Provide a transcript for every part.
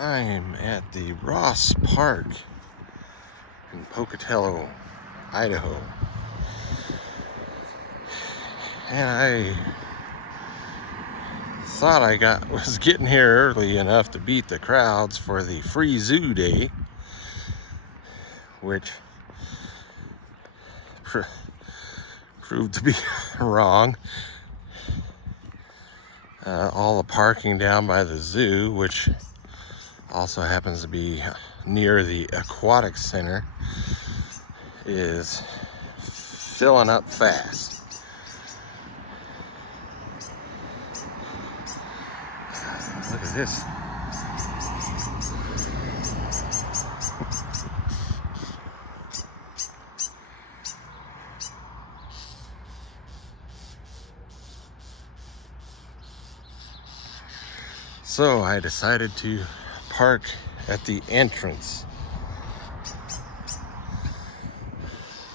I'm at the Ross Park in Pocatello, Idaho. And I thought I was getting here early enough to beat the crowds for the free zoo day, which proved to be wrong. All the parking down by the zoo, which also happens to be near the aquatic center, is filling up fast. Look at this. So I decided to park at the entrance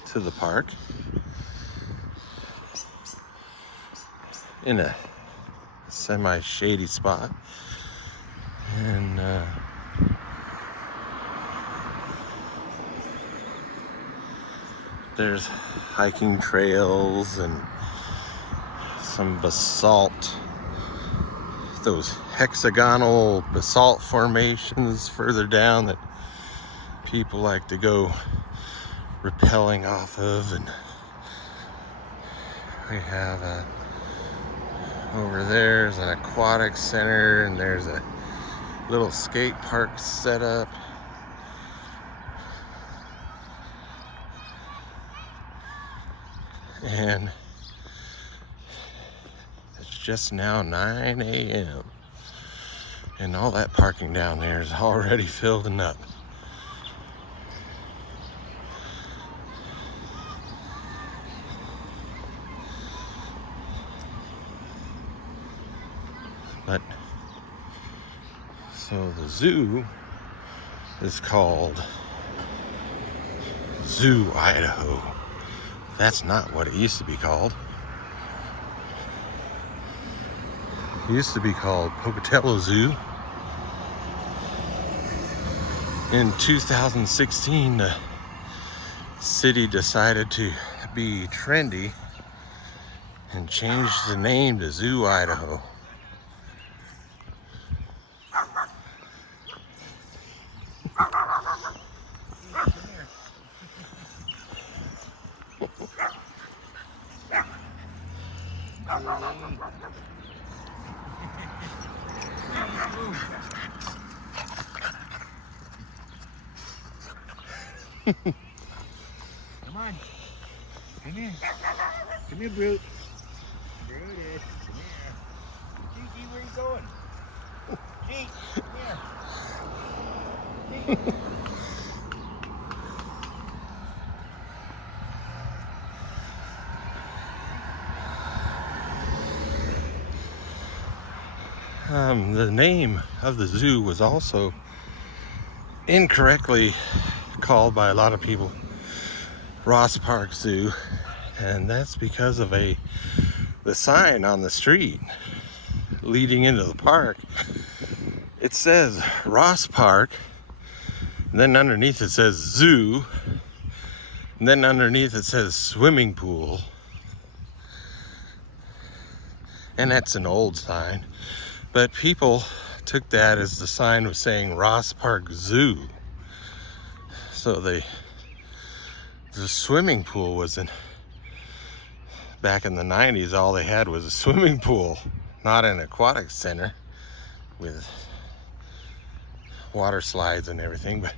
to the park in a semi-shady spot, and there's hiking trails and some basalt, those hexagonal basalt formations further down that people like to go rappelling off of. And we have over there's an aquatic center, and there's a little skate park set up. And it's just now 9 a.m. and all that parking down there is already filling up. But so the zoo is called Zoo Idaho. That's not what it used to be called. It used to be called Pocatello Zoo. In 2016, the city decided to be trendy and changed the name to Zoo Idaho. Come on. Come here. Come here, Brute. There it is. Come here. Gee, where you going? Gee, come here. The name of the zoo was also incorrectly called by a lot of people Ross Park Zoo, and that's because of the sign on the street leading into the park. It says Ross Park, and then underneath it says zoo, and then underneath it says swimming pool, and that's an old sign, but people took that as the sign was saying Ross Park Zoo. So the swimming pool was back in the 90s, all they had was a swimming pool, not an aquatic center with water slides and everything. But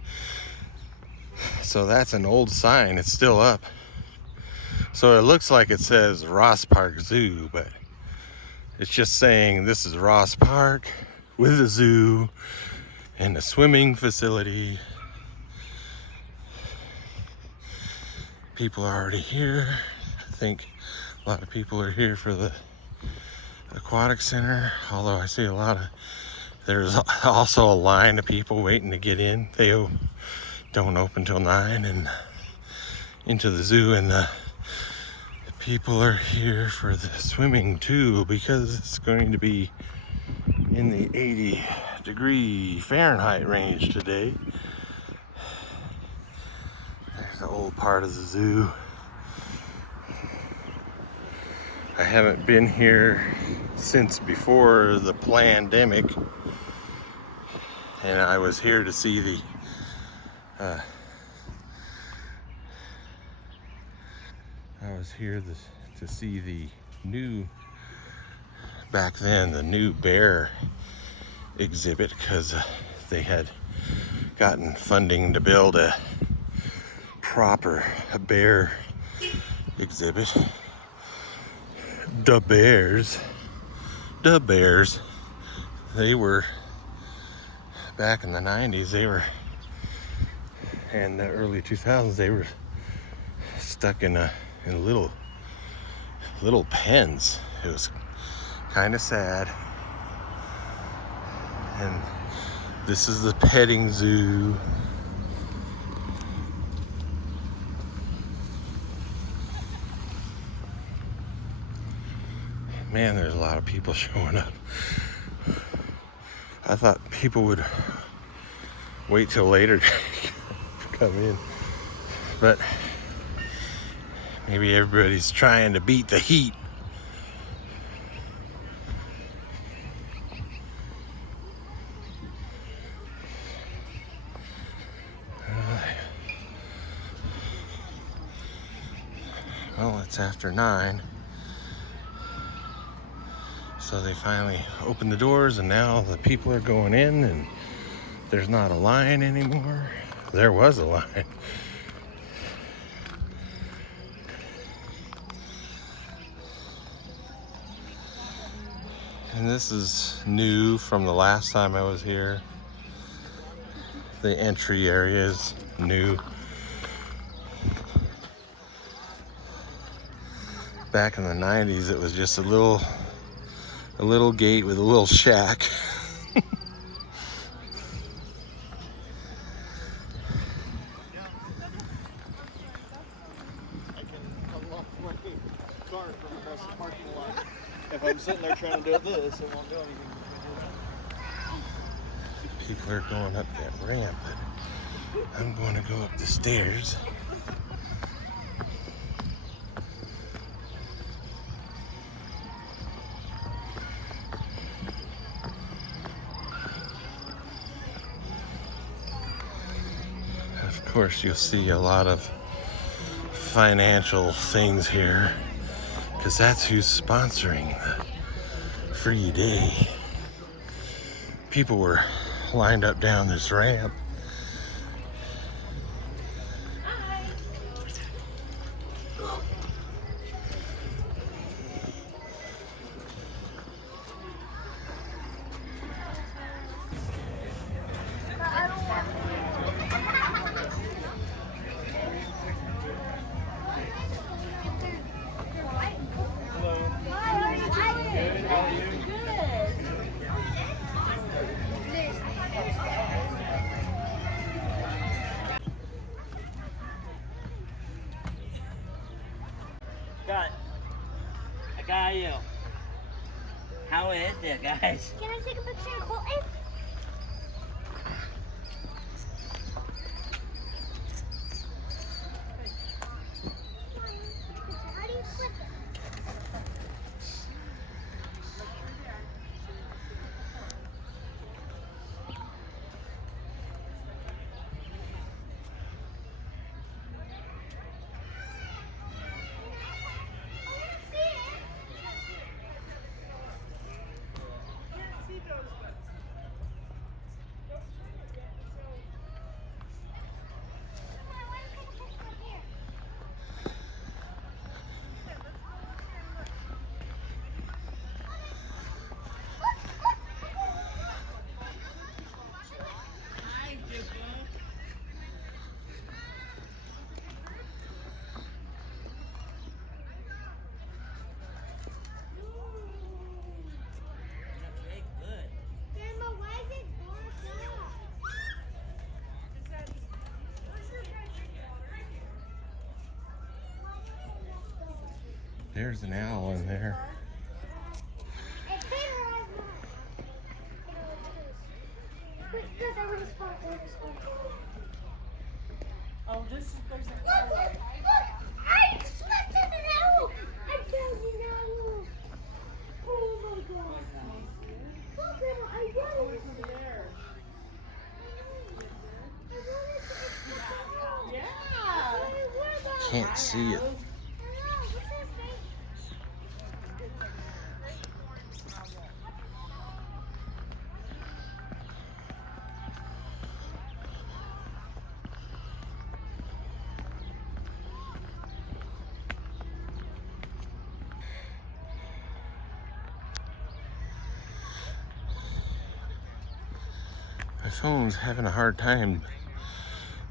so that's an old sign, it's still up. So it looks like it says Ross Park Zoo, but it's just saying this is Ross Park with a zoo and a swimming facility. People are already here. I think a lot of people are here for the aquatic center, although I see there's also a line of people waiting to get in. They don't open till 9 and into the zoo, and the people are here for the swimming too, because it's going to be in the 80 degree Fahrenheit range today. There's the old part of the zoo. I haven't been here since before the pandemic, and I was here to see the to see the new, back then, the new bear exhibit, because they had gotten funding to build a proper bear exhibit. The bears, they were, back in the 90s, they were, and the early 2000s, they were stuck in little pens. It was kind of sad. And this is the petting zoo. Man, there's a lot of people showing up. I thought people would wait till later to come in, but maybe everybody's trying to beat the heat. Well, it's after 9. So they finally opened the doors, and now the people are going in, and there's not a line anymore. There was a line. And this is new from the last time I was here. The entry area is new. Back in the 90s, it was just a little gate with a little shack. If I'm sitting there trying to do this, it won't do anything. People are going up that ramp, but I'm going to go up the stairs. Of course, you'll see a lot of financial things here, because that's who's sponsoring the free day. People were lined up down this ramp. I got you. How is it, guys? Can I take a picture of Colton? How do you flip it? There's an owl in there. can't see it. My phone's having a hard time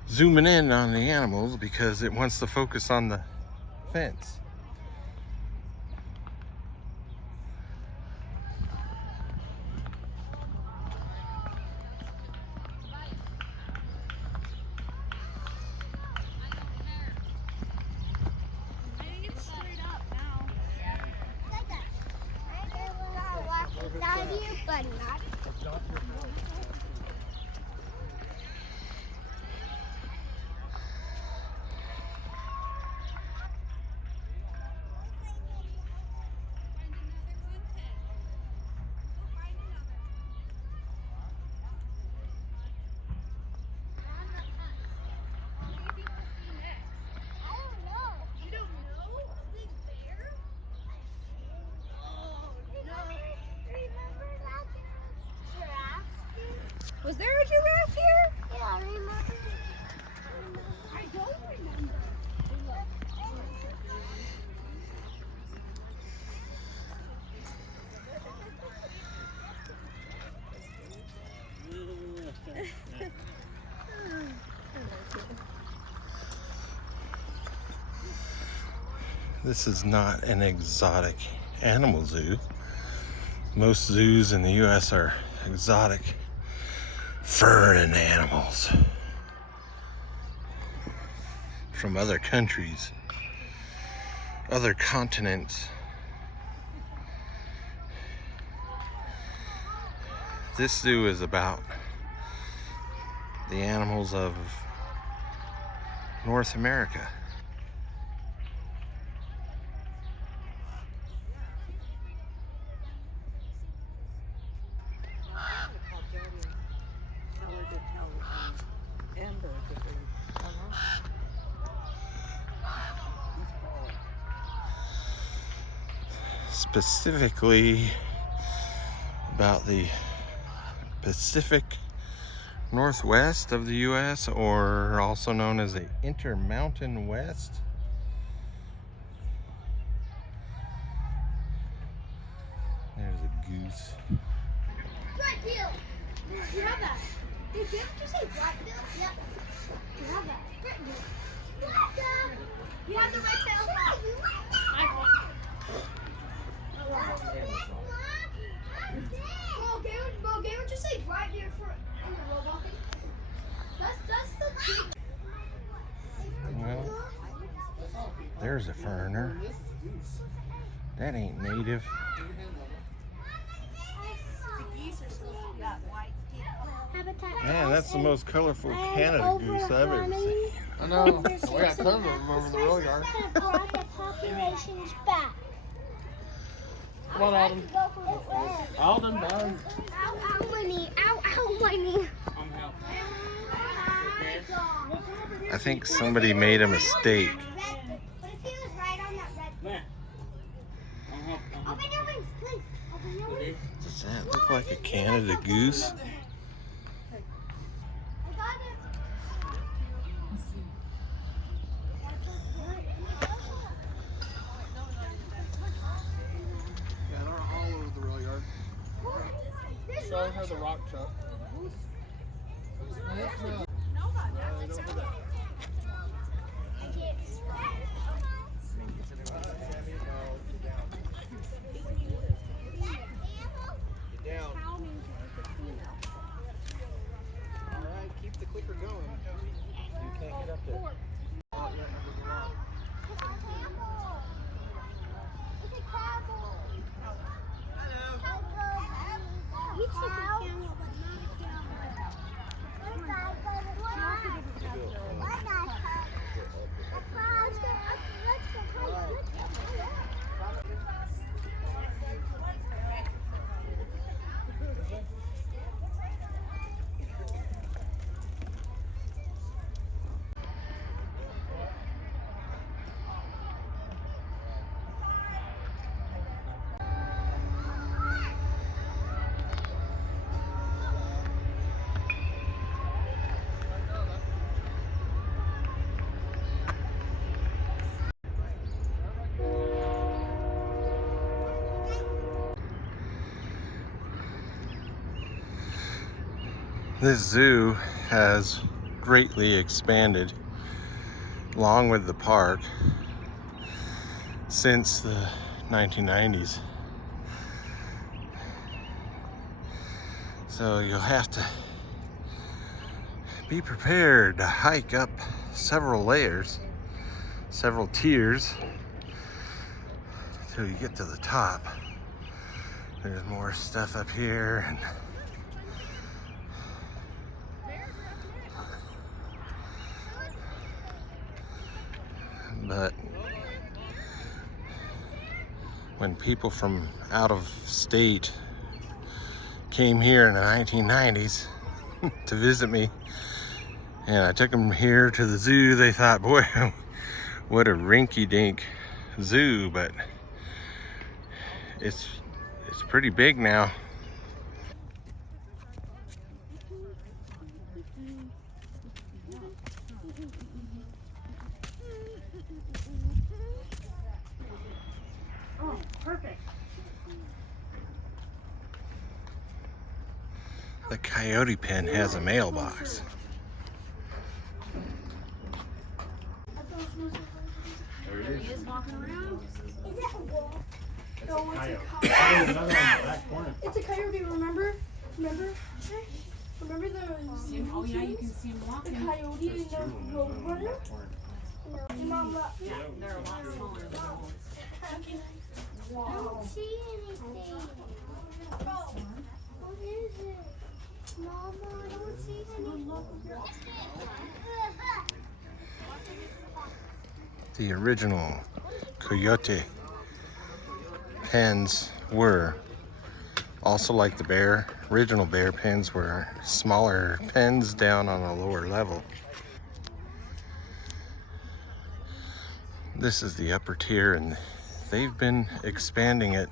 zooming in on the animals because it wants to focus on the fence. Was there a giraffe here? Yeah, I remember. I don't remember. This is not an exotic animal zoo. Most zoos in the US are exotic furring animals from other countries, other continents. This zoo is about the animals of North America. Specifically about the Pacific Northwest of the US, or also known as the Intermountain West. There's a goose. Right bill. You have that. Did you just say right bill? Yep. You have that. Right bill. Right bill. You have the right bill. Bro, Gamer just say right here for in the robot thing. That's the big. Well, there's a ferner. That ain't native. Man, that's the most colorful Canada goose I've ever seen. I know. We got tons of them over the road yard. Brought the populations back. Come on, Alden. Alden, down. Ow, ow, my knee. Ow, ow, my knee. I think somebody made a mistake. But if he was right on that red. Open your wings, please. Open your wings. Does that look like a Canada goose? I got it. Yeah, they're all over the rail yard. Show her the rock chuck. Alright, keep the clicker going. You can't get up there. This zoo has greatly expanded along with the park since the 1990s. So you'll have to be prepared to hike up several layers, several tiers, till you get to the top. There's more stuff up here, and but when people from out of state came here in the 1990s to visit me, and I took them here to the zoo, they thought, boy, what a rinky-dink zoo, but it's pretty big now. Oh, perfect. The coyote pen has a mailbox. There it is. He is walking around. Is that a wolf? That's No, a it's a coyote. coyote. Oh, there's another one in the back corner. It's a coyote, remember? Remember? Remember the Oh yeah, you can see them the walking. coyote and the roadrunner? No. Your mom left. Yeah, they're a lot smaller than wolves. I don't see anything. What is it? Mama, I don't see anything. The original coyote pens were also like the bear. Original bear pens were smaller pens down on a lower level. This is the upper tier, and they've been expanding it.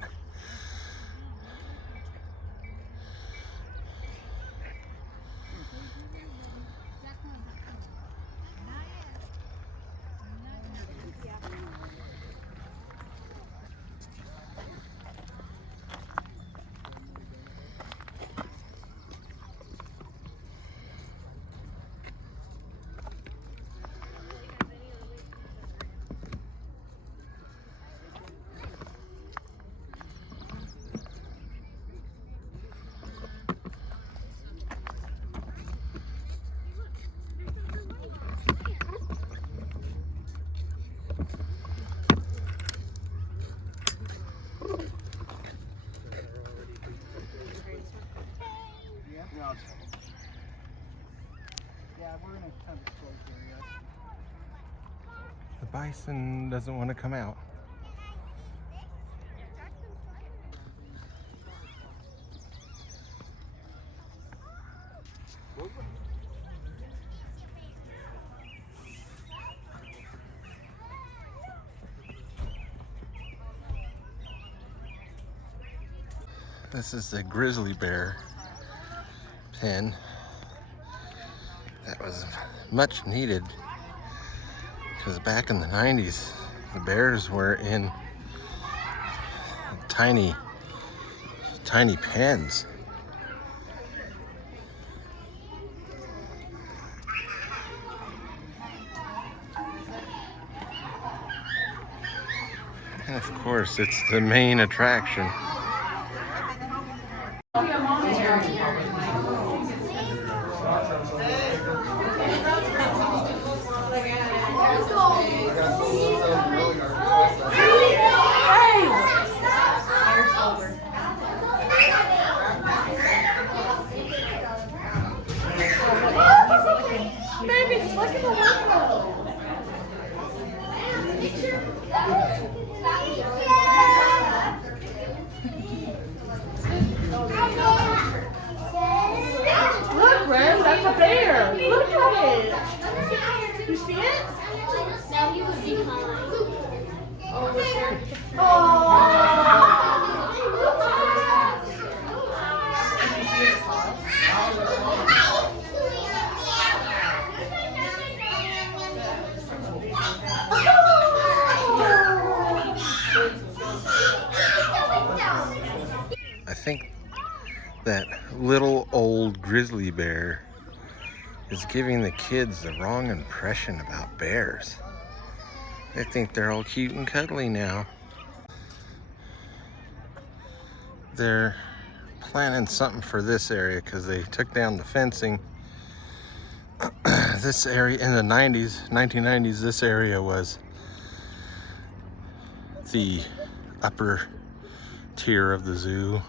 Yeah, we're in a kind of closed area. The bison doesn't want to come out. This is the grizzly bear pen that was much needed, because back in the 90s the bears were in tiny pens. And of course it's the main attraction. Baby, look at the window. Look, Ren, that's a bear. Look at it. You see it? Now he would be kind. I think that little old grizzly bear is giving the kids the wrong impression about bears. They think they're all cute and cuddly now. They're planning something for this area because they took down the fencing. This area in the 1990s, this area was the upper tier of the zoo,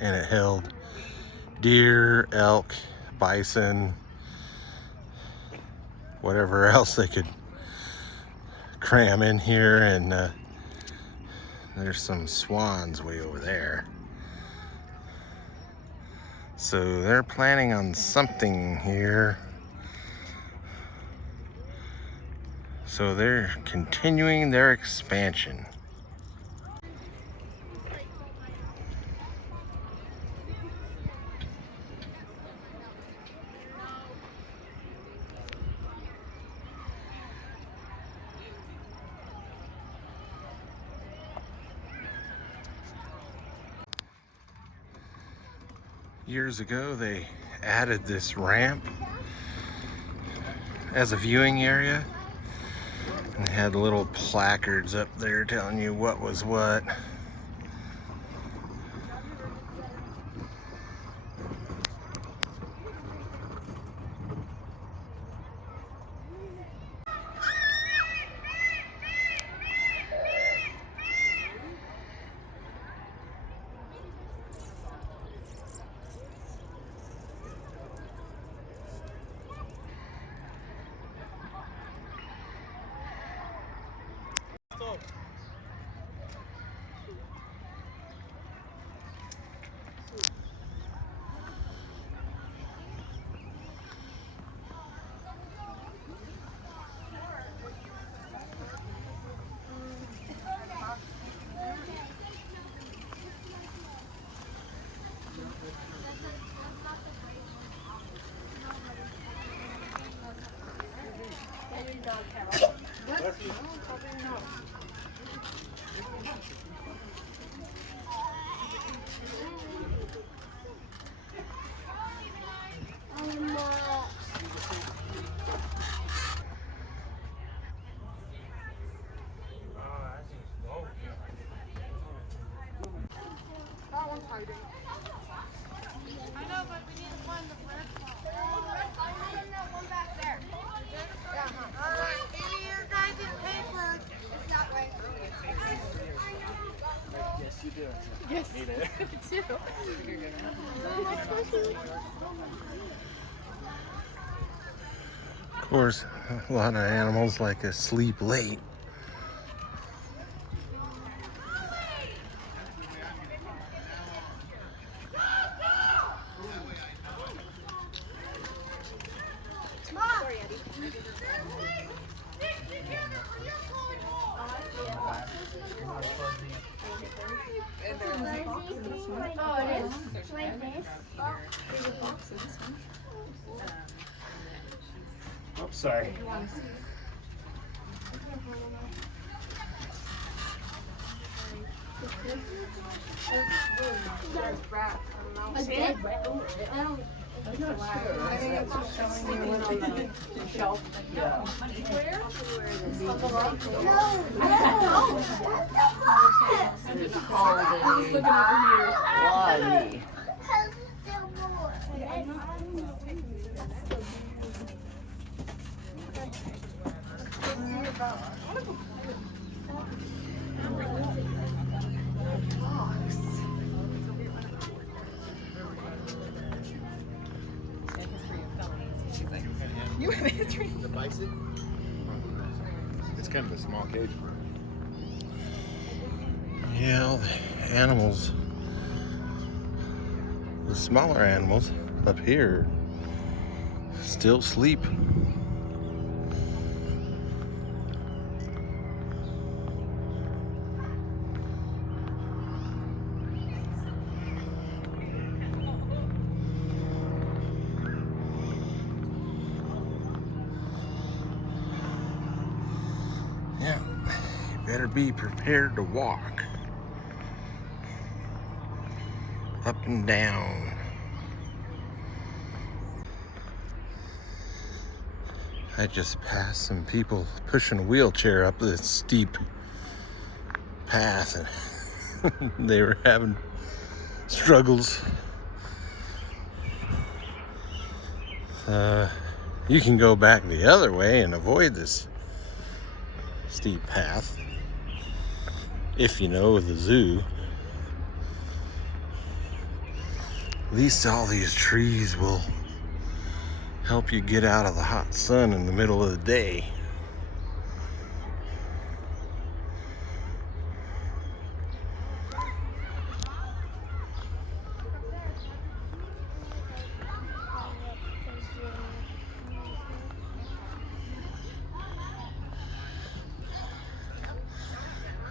and it held deer, elk, bison, whatever else they could cram in here. And there's some swans way over there. So they're planning on something here. So they're continuing their expansion. Years ago, they added this ramp as a viewing area, and they had little placards up there telling you what was what. I know, but we need to find the red one back there. Give me your guys' paper. It's that way. Yes, you do. Yes, Need it. you do. Of course, a lot of animals like to sleep late. Oh, it is? Like this? Oh, sorry. A dead rat. I don't. I think it's just showing you what's on the shelf. Where? On the right. No, He's looking over here. Why? You have a history. The bison? It's kind of a small cage. Yeah, the animals, the smaller animals up here still sleep. Yeah, you better be prepared to walk up and down. I just passed some people pushing a wheelchair up this steep path, and they were having struggles. You can go back the other way and avoid this steep path if you know the zoo. At least all these trees will help you get out of the hot sun in the middle of the day.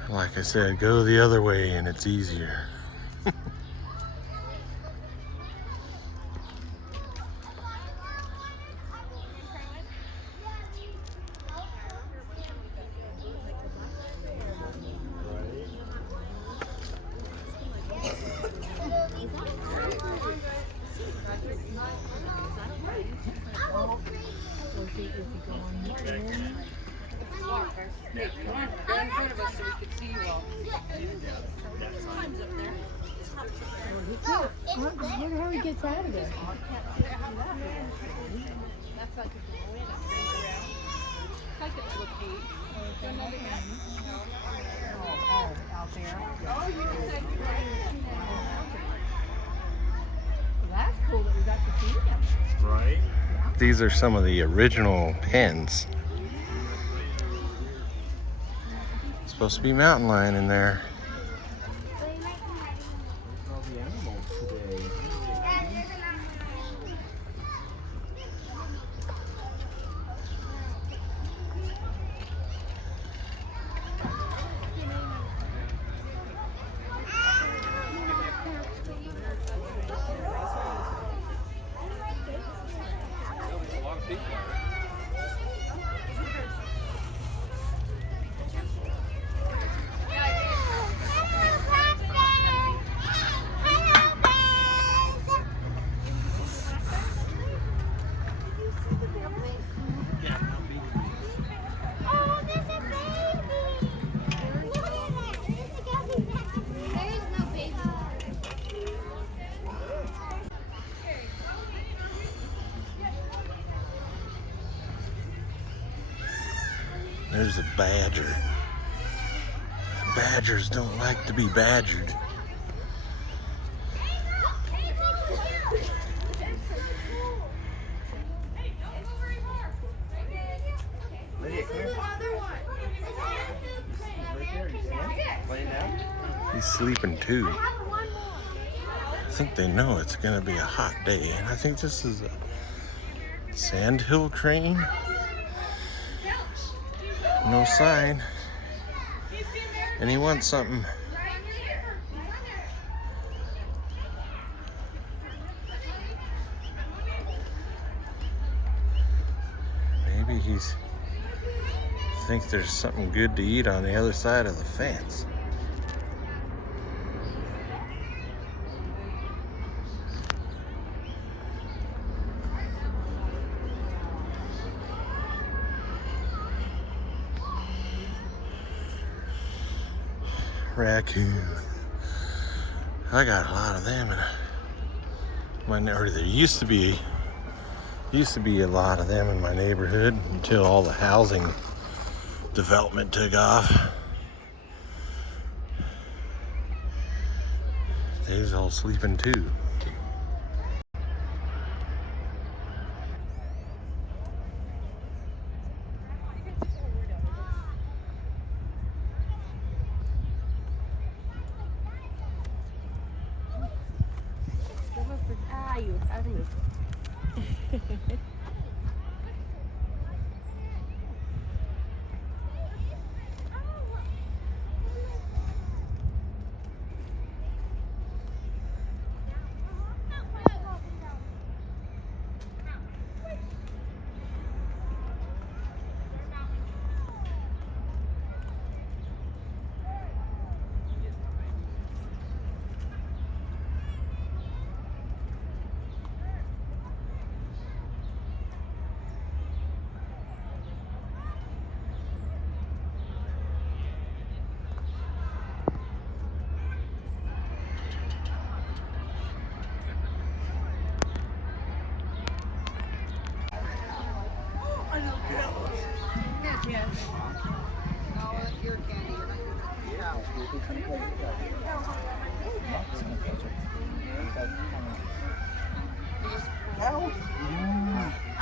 Like I said, go the other way and it's easier. Go in front of us so we can see you all. Look how he gets out of there. That's like a little cage. Oh, out there. Oh, you can take it that's cool that we got to see them. Right? These are some of the original pens. Supposed to be mountain lion in there. All the animals today. There's a badger. Badgers don't like to be badgered. Lydia, come here. Right there, you see him? Laying down? He's sleeping too. I think they know it's gonna be a hot day, and I think this is a sandhill crane. No sign. And he wants something. Maybe he's thinks there's something good to eat on the other side of the fence. Raccoon. I got a lot of them in or there used to be a lot of them in my neighborhood until all the housing development took off. They was all sleeping too.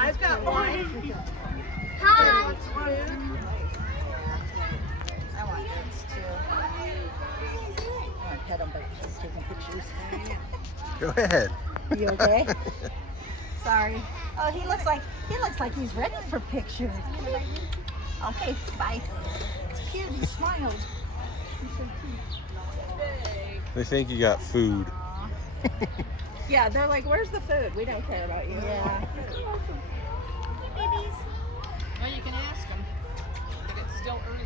I've got one. Hi. I want this too. I want to pet him, but she's taking pictures. Go ahead. You okay? Sorry. Oh, he looks like he's ready for pictures. Okay, bye. It's cute. He smiled. He's so cute. They think you got food. Yeah, they're like, "Where's the food? We don't care about you." Yeah. Babies. Well, you can ask them. If it's still early.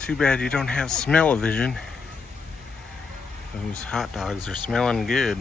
Too bad you don't have smell-o-vision. Those hot dogs are smelling good.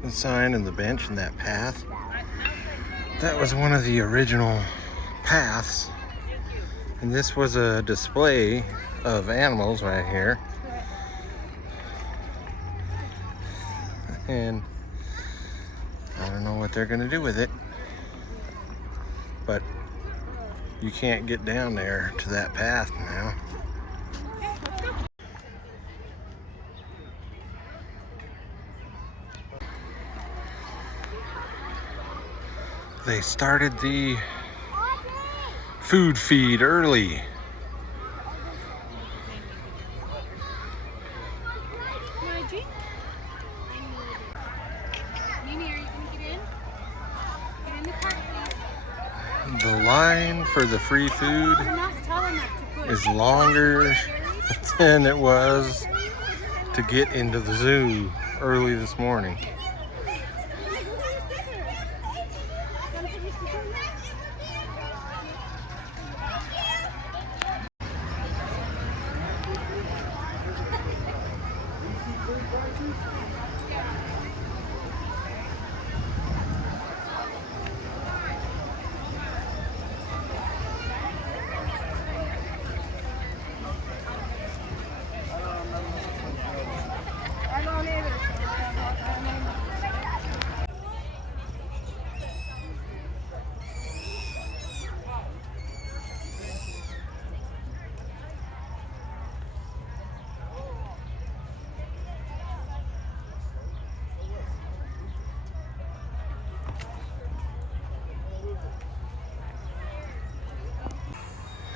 The sign and the bench and that path, that was one of the original paths, and this was a display of animals right here. And I don't know what they're gonna do with it, but you can't get down there to that path now. They started the food feed early. The line for the free food is longer than it was to get into the zoo early this morning.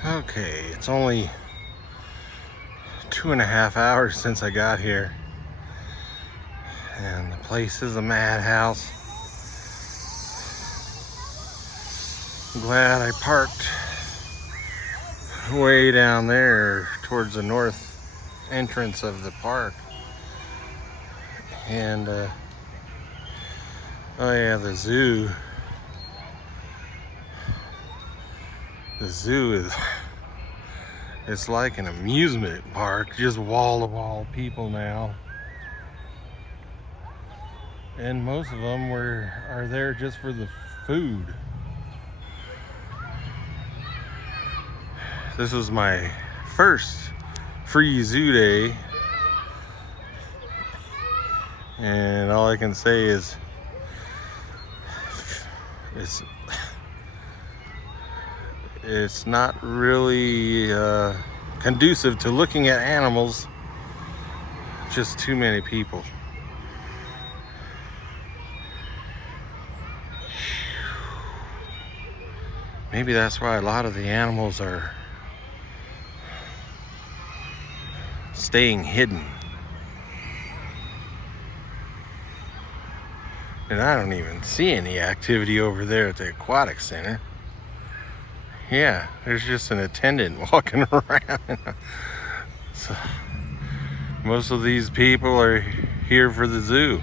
Okay, it's only 2.5 hours since I got here, and the place is a madhouse. I'm glad I parked way down there towards the north entrance of the park. And oh yeah, the zoo. The zoo is, it's like an amusement park, just wall to wall people now. and most of them are there just for the food. This is my first free zoo day, and all I can say is it's not really conducive to looking at animals. Just too many people. Maybe that's why a lot of the animals are staying hidden. And I don't even see any activity over there at the aquatic center. Yeah, there's just an attendant walking around. So, most of these people are here for the zoo.